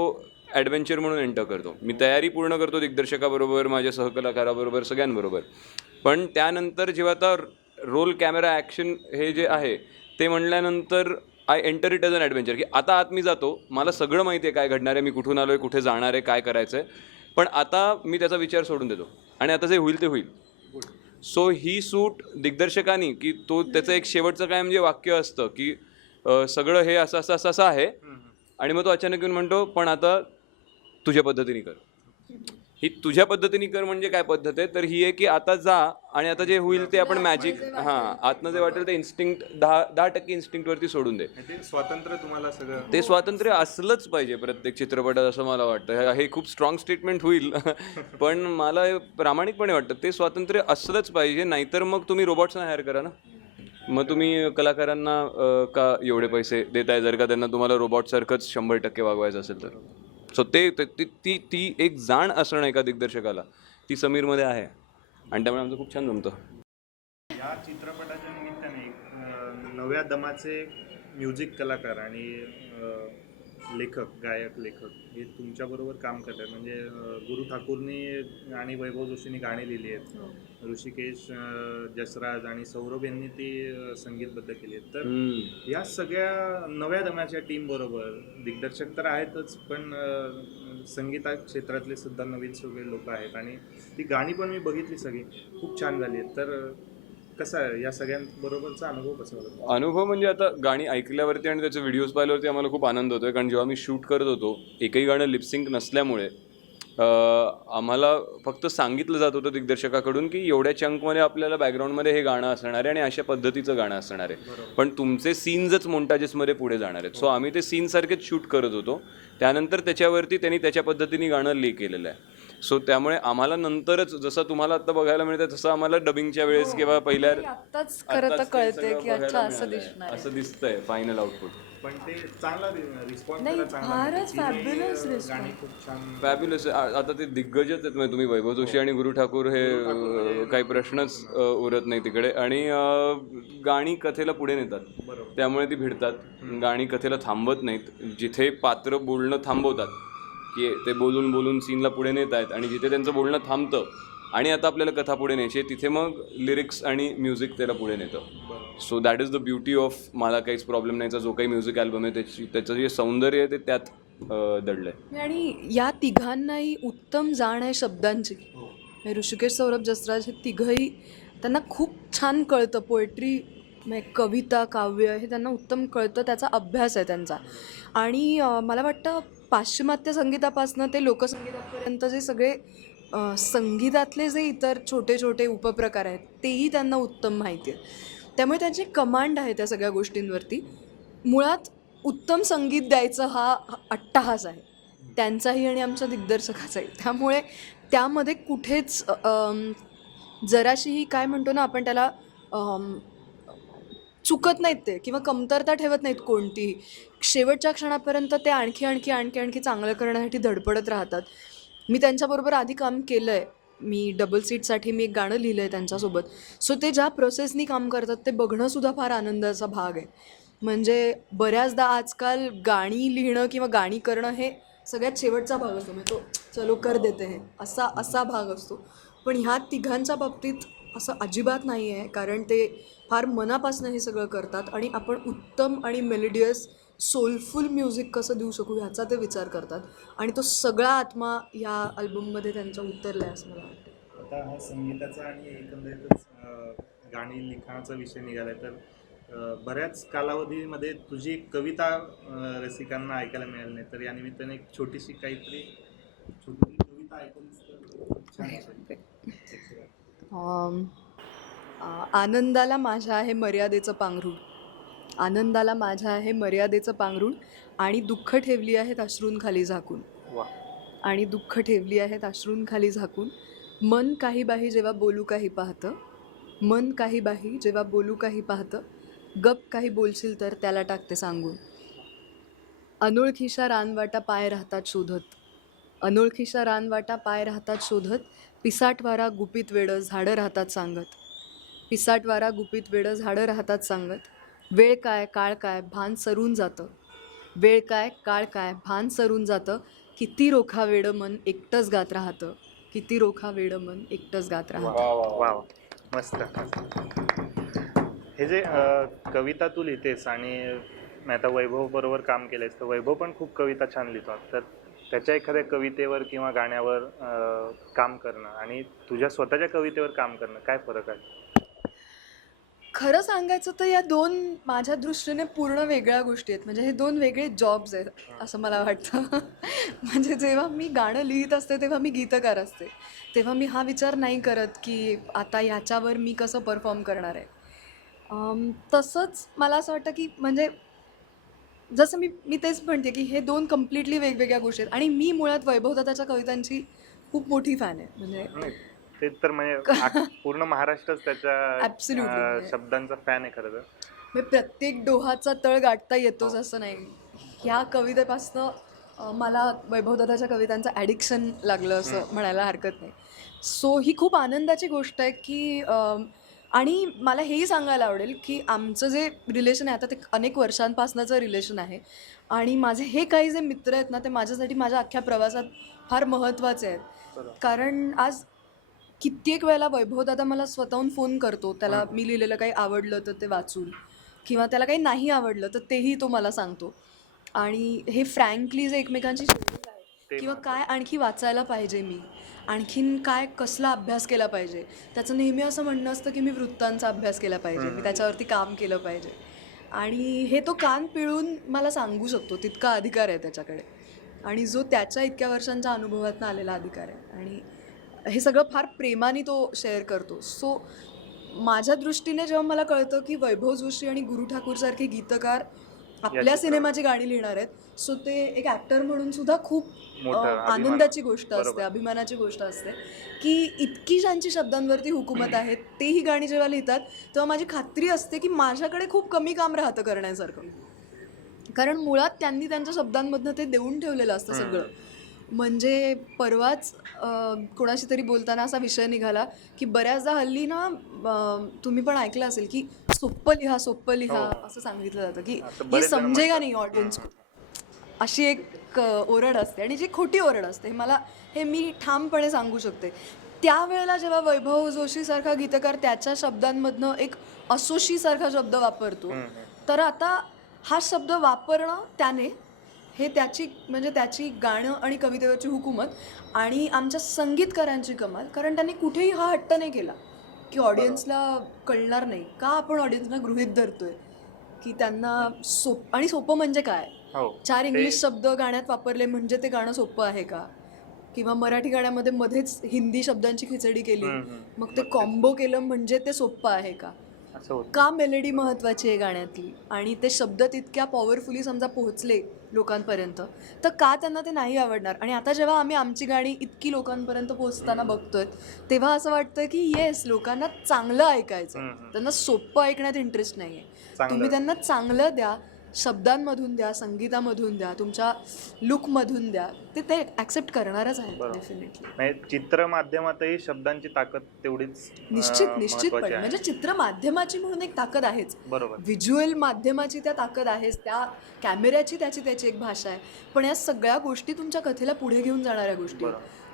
ॲडव्हेंचर म्हणून एंटर करतो. मी तयारी पूर्ण करतो दिग्दर्शकाबरोबर, माझ्या सहकलाकाराबरोबर, सगळ्यांबरोबर. पण त्यानंतर जेव्हा आता रोल कॅमेरा ॲक्शन हे जे आहे ते म्हणल्यानंतर I enter it as an adventure की आता आत मी जातो, मला सगळं माहिती आहे काय घडणार आहे, मी कुठून आलो आहे, कुठे जाणार आहे, काय करायचं आहे, पण आता मी त्याचा विचार सोडून देतो आणि आता जे होईल ते होईल. सो ही सूट दिग्दर्शकानी की तो त्याचं एक शेवटचं काय म्हणजे वाक्य असतं की सगळं हे असं असं असं असं आहे आणि मग तो अचानक येऊन म्हणतो पण आता तुझ्या पद्धतीने कर. ही तुझ्या पद्धतीने कर म्हणजे काय पद्धत आहे तर ही आहे की आता जा आणि आता जे होईल ते आपण मॅजिक आतनं जे वाटेल ते इन्स्टिंक्ट 10% इन्स्टिंक्टवरती सोडून दे. ते स्वातंत्र्य तुम्हाला सगळं ते स्वातंत्र्य असलंच पाहिजे प्रत्येक चित्रपटात असं मला वाटतं. हे खूप स्ट्रॉंग स्टेटमेंट होईल पण मला प्रामाणिकपणे वाटतं ते स्वातंत्र्य असलंच पाहिजे. नाहीतर मग तुम्ही रोबोट्सना हायर करा ना. मग तुम्ही कलाकारांना का एवढे पैसे देताय जर का त्यांना तुम्हाला रोबोटसारखंच 100% वागवायचं असेल तर. सो ती एक जाण असणं एका दिग्दर्शकाला ती समीरमध्ये आहे आणि त्यामुळे आमचं खूप छान जमतं. या चित्रपटाच्या निमित्ताने एक नव्या दमाचे म्युझिक कलाकार आणि गायक लेखक हे तुमच्याबरोबर काम करतात. म्हणजे गुरु ठाकूरनी आणि वैभव जोशींनी गाणी लिहिली आहेत, ऋषिकेश जसराज आणि सौरभ यांनी ती संगीतबद्ध केली आहेत. तर या सगळ्या नव्या दमाच्या टीमबरोबर दिग्दर्शक तर आहेतच पण संगीता क्षेत्रातले सुद्धा नवीन सगळे लोक आहेत आणि ती गाणी पण मी बघितली सगळी खूप छान झाली आहेत. तर कसा आहे या सगळ्यांबरोबरचा अनुभव कसा होता? अनुभव म्हणजे आता गाणी ऐकल्यावरती आणि त्याचे व्हिडिओज पाहिल्यावरती आम्हाला खूप आनंद होतोय. कारण जेव्हा मी शूट करत होतो एकही गाणं लिपसिंक नसल्यामुळे आम्हाला फक्त सांगितलं जात होतं दिग्दर्शकाकडून की एवढ्या चंकमध्ये आपल्याला बॅकग्राऊंडमध्ये हे गाणं असणार आहे आणि अशा पद्धतीचं गाणं असणार आहे, पण तुमचे सीन्सच मोंटाजेसमध्ये पुढे जाणार आहेत. सो आम्ही ते सीनसारखेच शूट करत होतो. त्यानंतर त्याच्यावरती त्यांनी त्याच्या पद्धतीने गाणं ले केलेलं आहे. सो त्यामुळे आम्हाला नंतरच जसं तुम्हाला आता बघायला मिळतं तसं आम्हाला डबिंगच्या वेळेस किंवा पहिल्या आत्ताच खरं तर कळते की अच्छा असं दिसणार असं दिसतंय फायनल आउटपुट. पण ते चांगला रिस्पॉन्स नाही, फारच fabulous response. गाणी खूप छान फॅब्युलस. आता ते दिग्गजच आहेत. म्हणजे तुम्ही वैभव जोशी आणि गुरु ठाकूर हे काही प्रश्नच उरत नाही तिकडे. आणि गाणी कथेला पुढे नेतात, त्यामुळे ती भिडतात. गाणी कथेला थांबवत नाहीत. जिथे पात्र बोलणं थांबवतात की ते बोलून बोलून सीनला पुढे नेत आहेत आणि जिथे त्यांचं बोलणं थांबतं आणि आता आपल्याला कथा पुढे न्यायची आहे तिथे मग लिरिक्स आणि म्युझिक त्याला पुढे नेतं. So that is the beauty of मला काहीच प्रॉब्लेम नाहीचा जो काही म्युझिक अल्बम आहे त्याचं जे सौंदर्य आहे ते त्यात दडलंय. आणि या तिघांनाही उत्तम जाण आहे शब्दांची. हे ऋषिकेश, सौरभ, जसराज हे तिघही त्यांना खूप छान कळतं पोएट्री, म्हणजे कविता, काव्य हे त्यांना उत्तम कळतं, त्याचा अभ्यास आहे त्यांचा. आणि मला वाटतं पाश्चिमात्य संगीतापासून ते लोकसंगीतापर्यंत जे सगळे संगीतातले जे इतर छोटे छोटे उपप्रकार आहेत तेही त्यांना उत्तम माहिती आहे. त्यामुळे त्यांची कमांड आहे त्या सगळ्या गोष्टींवरती. मुळात उत्तम संगीत द्यायचं हा अट्टाहास आहे त्यांचाही आणि आमच्या दिग्दर्शकाचाही. त्यामुळे त्यामध्ये कुठेच जराशीही काय म्हणतो ना आपण त्याला चुकत नाहीत ते किंवा कमतरता ठेवत नाहीत कोणतीही. शेवटच्या क्षणापर्यंत ते आणखी आणखी आणखी आणखी चांगलं करण्यासाठी धडपडत राहतात. मी त्यांच्याबरोबर आधी काम केलं आहे. मी डबल सीटसाठी मी एक गाणं लिहिलं आहे त्यांच्यासोबत. सो ते ज्या प्रोसेसनी काम करतात ते बघणंसुद्धा फार आनंदाचा भाग आहे. म्हणजे बऱ्याचदा आजकाल गाणी लिहिणं किंवा गाणी करणं हे सगळ्यात शेवटचा भाग असतो. म्हणजे तो चलो कर देते हे असा भाग असतो. पण ह्या तिघांच्या बाबतीत असं अजिबात नाही आहे, कारण ते फार मनापासून हे सगळं करतात आणि आपण उत्तम आणि मेलोडियस सोलफुल म्युझिक कसं देऊ शकू ह्याचा ते विचार करतात. आणि तो सगळा आत्मा ह्या अल्बममध्ये त्यांचा उतरला आहे असं मला वाटतं. आता हा संगीताचा आणि एकंदरीतच गाणी लिखाणाचा विषय निघाला आहे, तर बऱ्याच कालावधीमध्ये तुझी एक कविता रसिकांना ऐकायला मिळाली नाही, तर या निमित्ताने एक छोटीशी काहीतरी छोटी कविता ऐकून छान असेल. आनंदाला माझ्या आहे मर्यादेचं पांघरूण, आनंदाला माझ्या आहे मर्यादेचं पांघरूण, आणि दुःख ठेवली आहेत अश्रूंखाली झाकून, वा. आणि दुःख ठेवली आहेत अश्रूंखाली झाकून. मन काही बाही जेव्हा बोलू काही पाहतं, मन काही बाही जेव्हा बोलू काही पाहतं, गप काही बोलशील तर त्याला टाकते सांगून. अनोळखीशा रानवाटा पाय राहतात शोधत, अनोळखीशा रानवाटा पाय राहतात शोधत, पिसाटवारा गुपित वेडं झाडं राहतात सांगत, पिसाटवारा गुपित वेडं झाडं राहतात सांगत. वेळ काय काळ काय भान सरून जातं, वेळ काय काळ काय भान सरून जातं, किती रोखा वेडं मन एकटंच गात राहतं, किती रोखा वेडं मन एकटंच गात राहतं. वा, मस्त. हे जे कविता तू लिहितेस आणि मी आता वैभव बरोबर काम केलेस, तर वैभव पण खूप कविता छान लिहितो, तर त्याच्या एखाद्या कवितेवर किंवा गाण्यावर काम करणं आणि तुझ्या स्वतःच्या कवितेवर काम करणं काय फरक आहे? खरं सांगायचं तर या दोन माझ्या दृष्टीने पूर्ण वेगळ्या गोष्टी आहेत. म्हणजे हे दोन वेगळे जॉब्स आहेत असं मला वाटतं. म्हणजे जेव्हा मी गाणं लिहित असते तेव्हा मी गीतकार असते, तेव्हा मी हा विचार नाही करत की आता ह्याच्यावर मी कसं परफॉर्म करणार आहे. तसंच मला असं वाटतं की म्हणजे जसं मी तेच म्हणते की हे दोन कम्प्लिटली वेगवेगळ्या गोष्टी आहेत. आणि मी मुळात वैभवदत्ताच्या कवितांची खूप मोठी फॅन आहे. म्हणजे ते तर म्हणजे पूर्ण महाराष्ट्रच त्याच्या Absolutely. शब्दांचा फॅन आहे खरं तर. म्हणजे प्रत्येक डोहाचा तळ गाठता येतोच असं नाही. ह्या कवितेपासनं मला वैभवदत्ताच्या कवितांचं ॲडिक्शन लागलं असं म्हणायला हरकत नाही. सो ही खूप आनंदाची गोष्ट आहे की आणि मला हेही सांगायला आवडेल की आमचं जे रिलेशन आहे आता ते अनेक वर्षांपासनंचं रिलेशन आहे. आणि माझे हे काही जे मित्र आहेत ना ते माझ्यासाठी माझ्या अख्ख्या प्रवासात फार महत्त्वाचे आहेत. कारण आज कित्येक वेळेला वैभवदादा मला स्वतःहून फोन करतो, त्याला मी लिहिलेलं काही आवडलं तर ते वाचून, किंवा त्याला काही नाही आवडलं तर तेही तो मला सांगतो. आणि हे फ्रँकली जे एकमेकांशी शेअरिंग आहे किंवा काय आणखी वाचायला पाहिजे, मी आणखीन काय कसला अभ्यास केला पाहिजे, त्याचं नेहमी असं म्हणणं असतं की मी वृत्तांचा अभ्यास केला पाहिजे, मी त्याच्यावरती काम केलं पाहिजे. आणि हे तो कान पिळून मला सांगू शकतो, तितका अधिकार आहे त्याच्याकडे, आणि जो त्याच्या इतक्या वर्षांच्या अनुभवातून आलेला अधिकार आहे. आणि हे सगळं फार प्रेमाने तो शेअर करतो. सो माझ्या दृष्टीने जेव्हा मला कळतं की वैभव जोशी आणि गुरु ठाकूरसारखे गीतकार आपल्या सिनेमाची गाणी लिहिणार आहेत, सो ते एक ॲक्टर म्हणून सुद्धा खूप आनंदाची गोष्ट असते, अभिमानाची गोष्ट असते की इतकी ज्यांची शब्दांवरती हुकूमत आहे तेही गाणी जेव्हा लिहितात तेव्हा माझी खात्री असते की माझ्याकडे खूप कमी काम राहतं करण्यासारखं. कारण मुळात त्यांनी त्यांच्या शब्दांमधनं ते देऊन ठेवलेलं असतं सगळं. म्हणजे परवाच कोणाशी तरी बोलताना असा विषय निघाला की बऱ्याचदा हल्ली ना तुम्ही पण ऐकलं असेल की सोप्पं लिहा असं सांगितलं जातं की हे समजेगा नाही ऑडियन्स को. अशी एक ओरड असते आणि जी खोटी ओरड असते हे मी ठामपणे सांगू शकते. त्यावेळेला जेव्हा वैभव जोशीसारखा गीतकार त्याच्या शब्दांमधनं एक असोशीसारखा शब्द वापरतो, तर आता हा शब्द वापरणं त्याने हे त्याची गाणं आणि कवितेवरची हुकूमत आणि आमच्या संगीतकारांची कमाल. कारण त्यांनी कुठेही हा हट्ट नाही केला की ऑडियन्सला कळणार नाही. का आपण ऑडियन्सला गृहीत धरतोय की त्यांना आणि सोपं म्हणजे काय, हो 4 इंग्लिश शब्द गाण्यात वापरले म्हणजे ते गाणं सोपं आहे का? किंवा मराठी गाण्यामध्ये मध्येच हिंदी शब्दांची खिचडी केली मग ते कॉम्बो केलं म्हणजे ते सोपं आहे का? असं होतं. का मेलडी महत्त्वाची आहे गाण्यातली आणि ते शब्द तितक्या पॉवरफुली समजा पोहोचले लोकांपर्यंत तर का त्यांना ते नाही आवडणार? आणि आता जेव्हा आम्ही आमची गाणी इतकी लोकांपर्यंत पोहोचताना बघतोय तेव्हा असं वाटतं की येस, लोकांना चांगलं ऐकायचं, त्यांना सोपं ऐकण्यात इंटरेस्ट नाही आहे. तुम्ही त्यांना चांगलं द्या, शब्दांमधून द्या, संगीतामधून द्या, तुमच्या लुकमधून द्या, ते ॲक्सेप्ट करणारच आहे डेफिनेटली. चित्र माध्यमातही शब्दांची ताकद तेवढीच निश्चितपणे म्हणजे चित्र माध्यमाची म्हणून एक ताकद आहेच, बरोबर. व्हिज्युअल माध्यमाची त्या ताकद आहेच, त्या कॅमेऱ्याची त्याची एक भाषा आहे. पण या सगळ्या गोष्टी तुमच्या कथेला पुढे घेऊन जाणाऱ्या गोष्टी,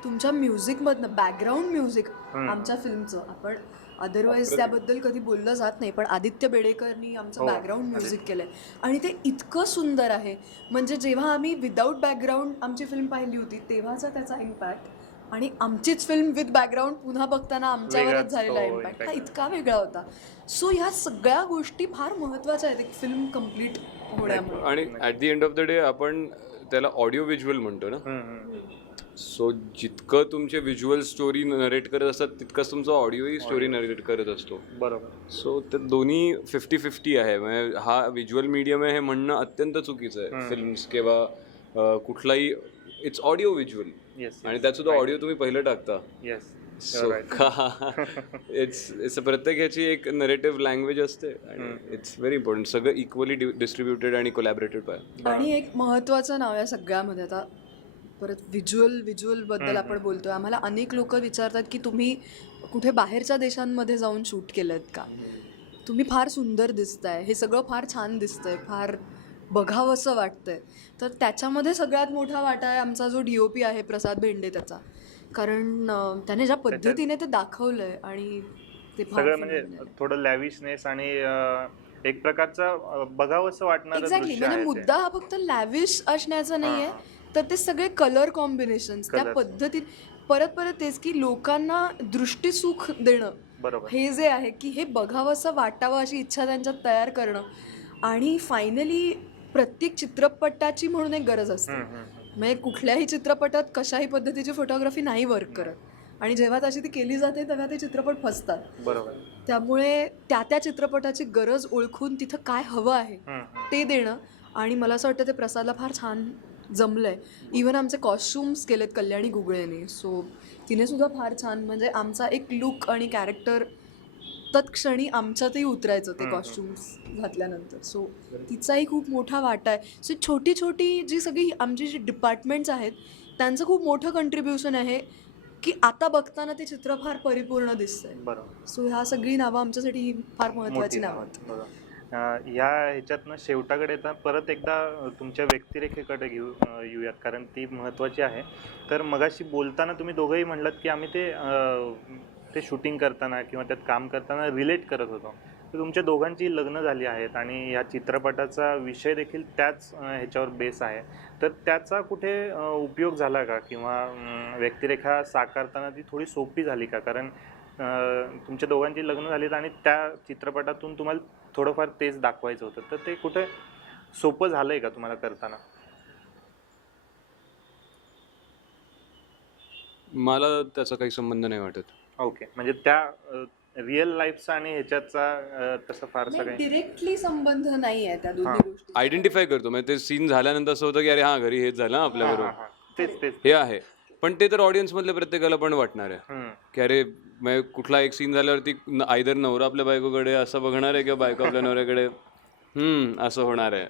तुमच्या म्युझिकमधनं बॅकग्राऊंड म्युझिक आमच्या फिल्मचं आपण अदरवाईज त्याबद्दल कधी बोललं जात नाही, पण आदित्य बेडेकरनी आमचं बॅकग्राऊंड म्युझिक केलंय आणि ते इतकं सुंदर आहे. म्हणजे जेव्हा आम्ही विदाऊट बॅकग्राऊंड आमची फिल्म पाहिली होती तेव्हाचा त्याचा इम्पॅक्ट आणि आमचीच फिल्म विथ बॅकग्राऊंड पुन्हा बघताना आमच्यावरच झालेला इम्पॅक्ट हा इतका वेगळा होता. सो ह्या सगळ्या गोष्टी फार महत्त्वाच्या आहेत एक फिल्म कम्प्लीट होण्यामुळे. आणि at the end of the day आपण त्याला ऑडिओ व्हिज्युअल म्हणतो ना. सो जितकं तुमचे व्हिज्युअल स्टोरी नरेट करत असतात तितकंच तुमचा ऑडिओही स्टोरी नरेट करत असतो. बरोबर. सो ते दोन्ही 50-50 आहे. म्हणजे हा व्हिज्युअल मीडियम आहे हे म्हणणं अत्यंत चुकीचं आहे. फिल्म्स किंवा कुठलाही इट्स ऑडिओ व्हिज्युअल आणि त्यात सुद्धा ऑडिओ तुम्ही पहिलं टाकता. सो इट्स प्रत्येक ह्याची एक नरेटिव्ह लँग्वेज असते आणि इट्स व्हेरी इम्पॉर्टंट. सगळं इक्वली डिस्ट्रीब्युटेड आणि कोलॅबरेटेड पाहिजे. आणि एक महत्त्वाचं नाव या सगळ्यामध्ये आता परत व्हिज्युअल बद्दल आपण बोलतोय. आम्हाला अनेक लोक विचारतात की तुम्ही कुठे बाहेरच्या देशांमध्ये जाऊन शूट केलं आहेत का? तुम्ही फार सुंदर दिसताय, हे सगळं फार छान दिसतंय, फार बघावंसं वाटतंय. तर त्याच्यामध्ये सगळ्यात मोठा वाटा आहे आमचा जो DOP आहे प्रसाद भेंडे त्याचा. कारण त्याने ज्या पद्धतीने ते दाखवलंय आणि ते सगळं म्हणजे थोडं लॅविशनेस आणि एक प्रकारचा बघावंसं वाटणार. एक्झॅक्टली. म्हणजे मुद्दा हा फक्त लॅविश असण्याचा नाहीये, तर ते सगळे कलर कॉम्बिनेशन्स त्या पद्धतीत परत तेच की लोकांना दृष्टीसुख देणं, हे जे आहे की हे बघावंसं वाटावं अशी इच्छा त्यांच्यात तयार करणं. आणि फायनली प्रत्येक चित्रपटाची म्हणून एक गरज असते. म्हणजे कुठल्याही चित्रपटात कशाही पद्धतीची फोटोग्राफी नाही वर्क करत आणि जेव्हा तशी ती केली जाते तेव्हा ते चित्रपट फसतात. बरोबर. त्यामुळे त्या चित्रपटाची गरज ओळखून तिथं काय हवं आहे ते देणं. आणि मला असं वाटतं ते प्रसादला फार छान जमलंय. इवन आमचे कॉस्ट्युम्स केलेत कल्याणी गुगळेने. सो तिने सुद्धा फार छान म्हणजे आमचा एक लुक आणि कॅरेक्टर तत्क्षणी आमच्यातही उतरायचं ते कॉस्ट्युम्स घातल्यानंतर. सो तिचाही खूप मोठा वाटा आहे. सो छोटी जी सगळी आमची जी डिपार्टमेंट्स आहेत त्यांचं खूप मोठं कंट्रीब्युशन आहे की आता बघताना ते चित्र फार परिपूर्ण दिसतंय. बरोबर. सो ह्या सगळी नावं आमच्यासाठी फार महत्त्वाची नावं आहेत. ह्या ह्याच्यातनं शेवटाकडे येता परत एकदा तुमच्या व्यक्तिरेखेकडे येऊयात कारण ती महत्त्वाची आहे. तर मगाशी बोलताना तुम्ही दोघंही म्हणलात की आम्ही ते शूटिंग करताना किंवा त्यात काम करताना रिलेट करत होतो. तर तुमच्या दोघांची लग्न झाली आहेत आणि ह्या चित्रपटाचा विषय देखील त्याच ह्याच्यावर बेस आहे. तर त्याचा कुठे उपयोग झाला का किंवा व्यक्तिरेखा साकारताना ती थोडी सोपी झाली का? कारण तुमच्या दोघांची लग्न झालीत आणि त्या चित्रपटातून तुम्हाला थोडंफार तेच दाखवायचं होतं. तर ते कुठे सोपं झालंय का तुम्हाला करताना? मला त्याचा काही संबंध नाही वाटत. ओके. म्हणजे त्या रिअल लाईफचा आणि ह्याच्याचा तसं फारसा काही डिरेक्टली संबंध नाही आहे त्या दोन्ही गोष्टी. आयडेंटिफाय करतो म्हणजे ते सीन झाल्यानंतर असं होतं की अरे हा घरी हेच झालं आपल्याबरोबर, तेच हे आहे. पण ते तर ऑडियन्स मधल्या प्रत्येकाला पण वाटणार आहे की अरे कुठला एक सीन झाल्यावरती आयदर नवरा आपल्या बायकोकडे असं बघणार आहे किंवा बायको आपल्या नवऱ्याकडे असं होणार आहे.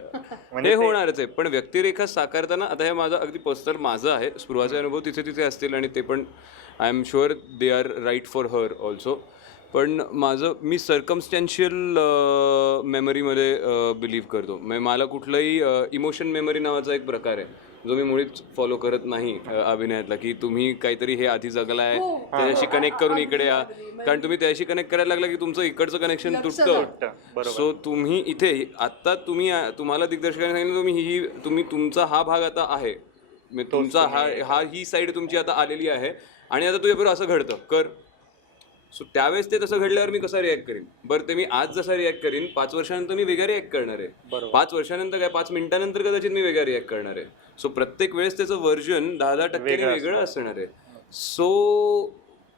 हे होणारच आहे. पण व्यक्तिरेखा साकारताना आता हे माझं अगदी पर्सनल माझं आहे. स्पृहाचे अनुभव तिथे असतील आणि ते पण I am sure they are right for her also. पण मी सर्कमस्टॅन्शियल मेमरीमध्ये बिलीव्ह करतो. म्हणजे मला कुठलंही इमोशन मेमरी नावाचा एक प्रकार आहे जो मी मुळीच फॉलो करत नाही अभिनयातला, की तुम्ही काहीतरी हे आधी जगला आहे त्याच्याशी कनेक्ट करून इकडे या, कारण तुम्ही त्याच्याशी कनेक्ट करायला लागला की तुमचं इकडचं कनेक्शन तुटतं. सो तुम्ही इथे आत्ता तुम्हाला दिग्दर्शकाने सांगितलं तुम्ही तुमचा हा भाग आता आहे, म्हणजे तुमचा ही साईड तुमची आता आलेली आहे आणि आता तुझ्याबरोबर असं घडतं कर. सो त्यावेळेस ते तसं घडल्यावर मी कसा रिॲक्ट करीन? बरं ते मी आज जसा रिॲक्ट करीन 5 वर्षानंतर मी वेगळा रिॲक्ट करणार आहे. 5 वर्षानंतर काय 5 मिनिटानंतर कदाचित मी वेगळा रिॲक्ट करणार आहे. सो प्रत्येक वेळेस त्याचं व्हर्जन 10% वेगळं असणार आहे. सो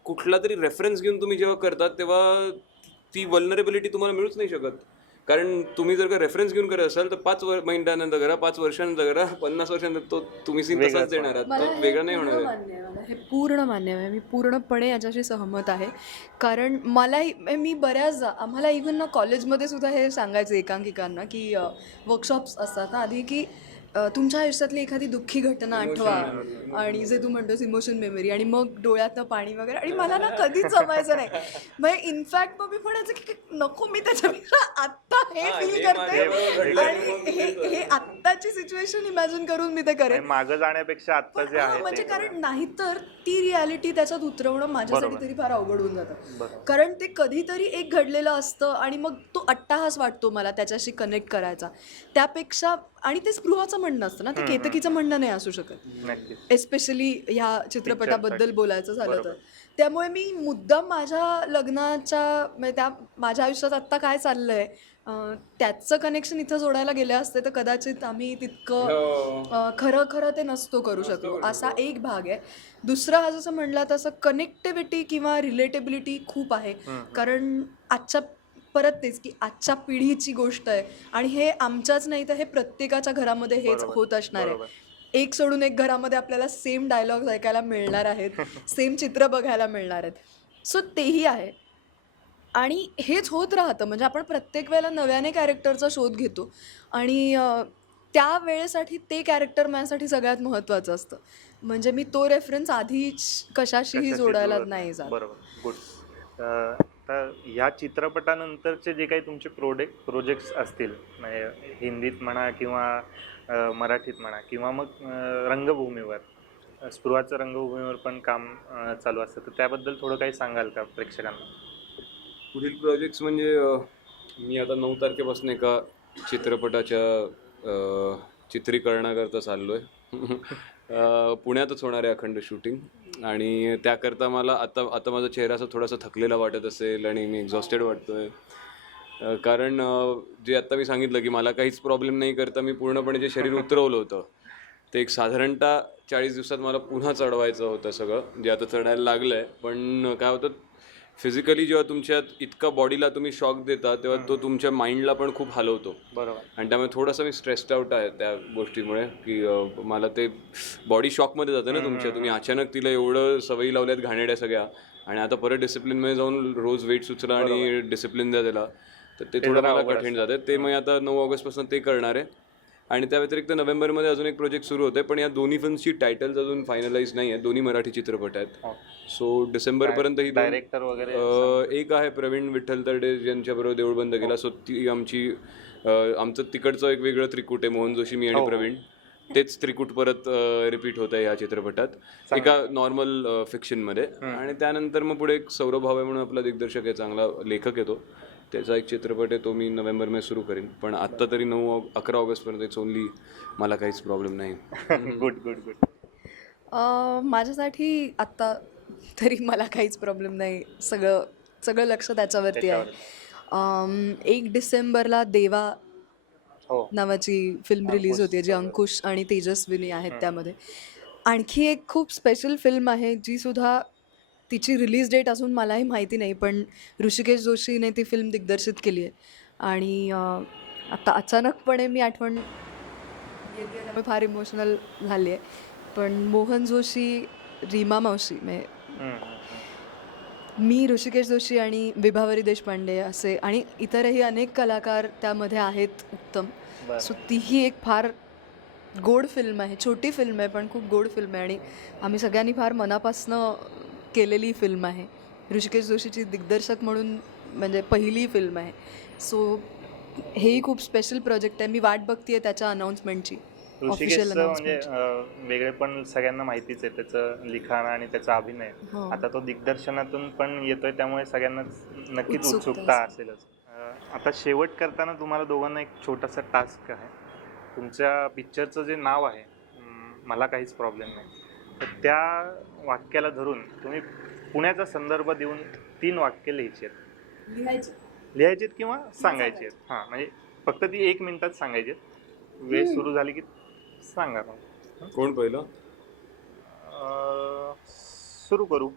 कुठला तरी रेफरन्स घेऊन तुम्ही जेव्हा करतात तेव्हा ती वल्नरेबिलिटी तुम्हाला मिळूच नाही शकत. कारण तुम्ही जर का रेफरन्स घेऊन करत असाल तर 5 मिनिटानंतर करा, 5 वर्षानंतर करा, 50 वर्षानंतर तो तुम्ही सीन तसाच देणार आहात, तो वेगळा नाही होणार आहे. मला हे पूर्ण मान्य आहे, मी पूर्णपणे याच्याशी सहमत आहे. कारण मी बऱ्याचदा आम्हाला इव्हन ना कॉलेजमध्ये सुद्धा हे सांगायचं एकांकिकांना की वर्कशॉप्स असतात ना आधी की तुमच्या आयुष्यातली एखादी दुःखी घटना आठवा आणि जे तू म्हणतोस इमोशन मेमरी आणि मग डोळ्यातनं पाणी वगैरे, आणि मला ना कधीच जमायचं नाही. म्हणजे इनफॅक्ट मग मी म्हणायचं की नको मी त्याच्यापेक्षा आत्ता हे फील करते आणि हे आत्ताची सिच्युएशन इमॅजिन करून मी ते करेन मागं जाण्यापेक्षा आत्ता जे आहे म्हणजे कारण नाहीतर ती रियालिटी त्याच्यात उतरवणं माझ्यासाठी तरी फार अवघड होऊन जातं. कारण ते कधीतरी एक घडलेलं असतं आणि मग तो अट्टाहास वाटतो मला त्याच्याशी कनेक्ट करायचा त्यापेक्षा. आणि ते स्पृहाचं म्हणणं असतं ना, ते केतकीचं म्हणणं नाही असू शकत, एस्पेशली ह्या चित्रपटाबद्दल बोलायचं झालं तर. त्यामुळे मी मुद्दाम माझ्या लग्नाच्या माझ्या आयुष्यात आत्ता काय चाललंय त्याचं कनेक्शन इथं जोडायला गेले असते तर कदाचित आम्ही तितकं खरं ते नसतो करू शकलो. असा एक भाग आहे. दुसरा हा जसं म्हणला तसं कनेक्टिव्हिटी किंवा रिलेटेबिलिटी खूप आहे. कारण परत तेच की आजच्या पिढीची गोष्ट आहे आणि हे आमच्याच नाही तर हे प्रत्येकाच्या घरामध्ये हेच होत असणार आहे. एक सोडून एक घरामध्ये आपल्याला सेम डायलॉग्स ऐकायला मिळणार आहेत, सेम चित्र बघायला मिळणार आहेत. सो तेही आहे आणि हेच होत राहतं. म्हणजे आपण प्रत्येक वेळेला नव्याने कॅरेक्टरचा शोध घेतो आणि त्या वेळेसाठी ते कॅरेक्टर माझ्यासाठी सगळ्यात महत्त्वाचं असतं. म्हणजे मी तो रेफरन्स आधी कशाशीही जोडायला नाही जात. बरोबर, गुड. तर या चित्रपटानंतरचे जे काही तुमचे प्रोजेक्ट्स असतील, म्हणजे हिंदीत म्हणा किंवा मराठीत म्हणा किंवा मग रंगभूमीवर, स्पृहाचं रंगभूमीवर पण काम चालू असतं, तर त्याबद्दल थोडं काही सांगाल का प्रेक्षकांना? पुढील प्रोजेक्ट्स म्हणजे मी आता 9 तारखेपासून एका चित्रपटाच्या चित्रीकरणाकरता चाललो आहे. पुण्यातच होणार आहे अखंड शूटिंग आणि त्याकरता मला आता माझा चेहरा असा थोडासा थकलेला वाटत असेल आणि मी एक्झॉस्टेड वाटतोय. कारण जे आत्ता मी सांगितलं की मला काहीच प्रॉब्लेम नाही करता मी पूर्णपणे जे शरीर उतरवलं होतं ते एक साधारणतः 40 दिवसात मला पुन्हा चढवायचं होतं सगळं, जे आता चढायला लागलं आहे. पण काय होतं, फिजिकली जेव्हा तुमच्या इतका बॉडीला तुम्ही शॉक देता तेव्हा तो तुमच्या माइंडला पण खूप हलवतो. बरोबर. आणि त्यामुळे थोडंसं मी स्ट्रेस्ड आउट आहे त्या गोष्टीमुळे की मला ते बॉडी शॉकमध्ये जातं ना तुमच्या. तुम्ही अचानक तिला एवढं सवयी लावल्यात घाणेड्या सगळ्या आणि आता परत डिसिप्लिनमध्ये जाऊन रोज वेट उचला आणि डिसिप्लिन द्या त्याला, तर ते थोडं मला कठीण जाते. ते मग आता 9 ऑगस्टपासून ते करणार आहे. आणि त्या व्यतिरिक्त नोव्हेंबरमध्ये अजून एक प्रोजेक्ट सुरू होते, पण या दोन्ही फिल्म्सची टायटल्स अजून फायनलाइज नाही आहेत. दोन्ही मराठी चित्रपट आहेत. सो डिसेंबरपर्यंत ही डायरेक्टर वगैरे एक आहे प्रवीण विठ्ठल तरडे यांच्याबरोबर देऊळ बंद केला. सो ती आमचं तिकडचं एक वेगळं त्रिकूट आहे, मोहन जोशी, मी आणि प्रवीण. तेच त्रिकूट परत रिपीट होत आहे या चित्रपटात एका नॉर्मल फिक्शनमध्ये. आणि त्यानंतर मग पुढे एक सौरभ भावे म्हणून आपला दिग्दर्शक आहे, चांगला लेखक आहे तो, त्याचा एक चित्रपट आहे, तो मी नोव्हेंबरमध्ये सुरू करीन. पण आत्ता तरी 11 ऑगस्टपर्यंत इट्स ओनली, मला काहीच प्रॉब्लेम नाही. Good good good. माझ्यासाठी आत्ता तरी मला काहीच प्रॉब्लेम नाही. सगळं लक्ष त्याच्यावरती आहे. 1 डिसेंबरला देवा नावाची फिल्म रिलीज होते जी अंकुश आणि तेजस्विनी आहेत त्यामध्ये. आणखी एक खूप स्पेशल फिल्म आहे जी सुद्धा तिची रिलीज डेट अजून मलाही माहिती नाही, पण ऋषिकेश जोशीने ती फिल्म दिग्दर्शित केली आहे. आणि आता अचानकपणे मी आठवण येते, फार इमोशनल झाली आहे. पण मोहन जोशी, रीमा मावशी, मी, ऋषिकेश जोशी आणि विभावरी देशपांडे असे आणि इतरही अनेक कलाकार त्यामध्ये आहेत उत्तम. सो तीही एक फार गोड फिल्म आहे. छोटी फिल्म आहे पण खूप गोड फिल्म आहे आणि आम्ही सगळ्यांनी फार मनापासनं केलेली फिल्म आहे. ऋषिकेश जोशीची दिग्दर्शक म्हणून म्हणजे पहिली फिल्म आहे. सो हेही खूप स्पेशल प्रोजेक्ट आहे. मी वाट बघतेय त्याच्या अनाऊन्समेंटची, ऑफिशियल ऋषिकेशचं म्हणजे अनाऊन्समेंटची. वेगळे पण सगळ्यांना माहितीच आहे त्याचं लिखाण आणि त्याचा अभिनय. हो. आता तो दिग्दर्शनातून पण येतोय त्यामुळे सगळ्यांना नक्कीच उत्सुकता उत्सुकता असेलच. आता शेवट करताना तुम्हाला दोघांना एक छोटासा टास्क आहे. तुमच्या पिक्चरचं जे नाव आहे मला काहीच प्रॉब्लेम नाही, तर त्या वाक्याला धरून तुम्ही पुण्याचा संदर्भ देऊन 3 वाक्य लिहायची आहेत. लिहायची आहेत किंवा सांगायची आहेत. हां, म्हणजे फक्त ती 1 मिनिटात सांगायची आहेत. वेळ सुरू झाली की सांगा मग. कोण पहिलं? सुरू करू.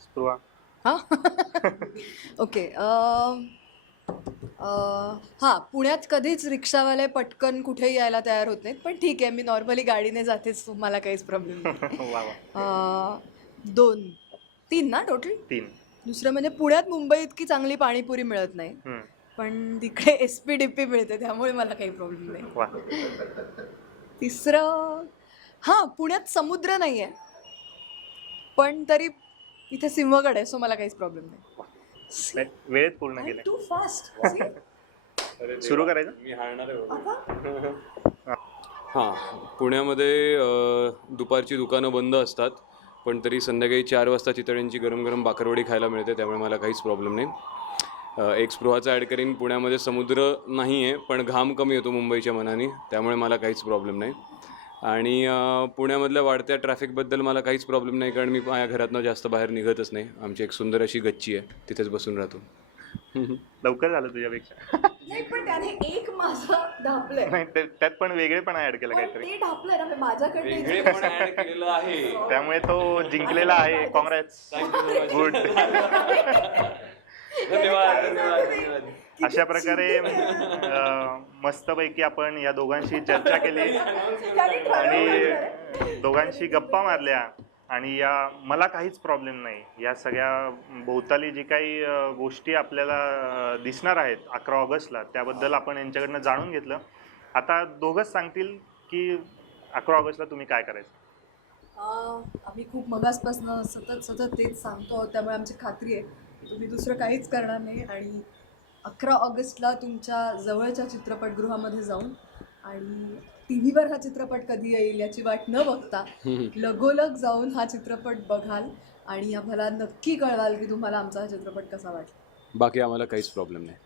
स्पृहा. हां ओके. हां, पुण्यात कधीच रिक्षावाले पटकन कुठेही यायला तयार होत नाहीत, पण ठीक आहे, मी नॉर्मली गाडीने जातेच, मला काहीच प्रॉब्लेम नाही. वा वा. 2 3 ना टोटल. 3. दुसरं म्हणजे पुण्यात मुंबई इतकी चांगली पाणीपुरी मिळत नाही, पण तिकडे SPD मिळते, त्यामुळे मला काही प्रॉब्लेम नाही. वा. तिसरं, हां, पुण्यात समुद्र नाही आहे, पण तरी इथे सिंहगड आहे, सो मला काहीच प्रॉब्लेम नाही. वेळेत पूर्ण केलं. Too fast. सुरू करायचं. मी हारणार आहे. हां, पुण्यामध्ये दुपारची दुकानं बंद असतात, पण तरी संध्याकाळी 4 वाजता चितळ्यांची गरम गरम बाकरवडी खायला मिळते, त्यामुळे मला काहीच प्रॉब्लेम नाही. एक स्पृहाचा ॲड करीन, पुण्यामध्ये समुद्र नाही आहे पण घाम कमी येतो मुंबईच्या मनाने, त्यामुळे मला काहीच प्रॉब्लेम नाही. आणि पुण्यामधल्या वाढत्या ट्रॅफिकबद्दल मला काहीच प्रॉब्लेम नाही, कारण मी माझ्या घरातनं जास्त बाहेर निघतच नाही. आमची एक सुंदर अशी गच्ची आहे, तिथेच बसून राहतो. लवकर झालं तुझ्यापेक्षा. नाही, पण त्याने एक माझं ढापलंय. नाही, त्यात पण वेगळेपणा ऍड केलं काहीतरी, ते ढापलंय ना माझ्याकडे. वेगळेपण ॲड केलेलं आहे, त्यामुळे तो जिंकलेला आहे. काँग्रेस. गुड. धन्यवाद धन्यवाद. अशा प्रकारे मस्तपैकी आपण या दोघांशी चर्चा केली आणि दोघांशी गप्पा मारल्या, आणि या मला काहीच प्रॉब्लेम नाही या सगळ्या भोवताली जी काही गोष्टी आपल्याला दिसणार आहेत 11 ऑगस्टला, त्याबद्दल आपण यांच्याकडनं जाणून घेतलं. आता दोघंच सांगतील की 11 ऑगस्टला तुम्ही काय करायचं. आम्ही खूप मगासपासून सतत तेच सांगतो, त्यामुळे आमची खात्री आहे तुम्ही दुसरं काहीच करणार नाही. आणि 11 ऑगस्टला तुमच्या जवळच्या चित्रपटगृहामध्ये जाऊन आणि TV वर हा चित्रपट कधी येईल याची वाट न बघता लगोलग जाऊन हा चित्रपट बघाल आणि आम्हाला नक्की कळवाल की तुम्हाला आमचा हा चित्रपट कसा वाटला. बाकी आम्हाला काहीच प्रॉब्लेम नाही.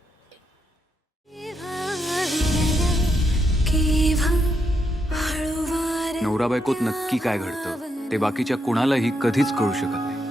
नवरा बायकोत नक्की काय घडतं ते बाकीच्या कुणालाही कधीच कळू शकत नाही.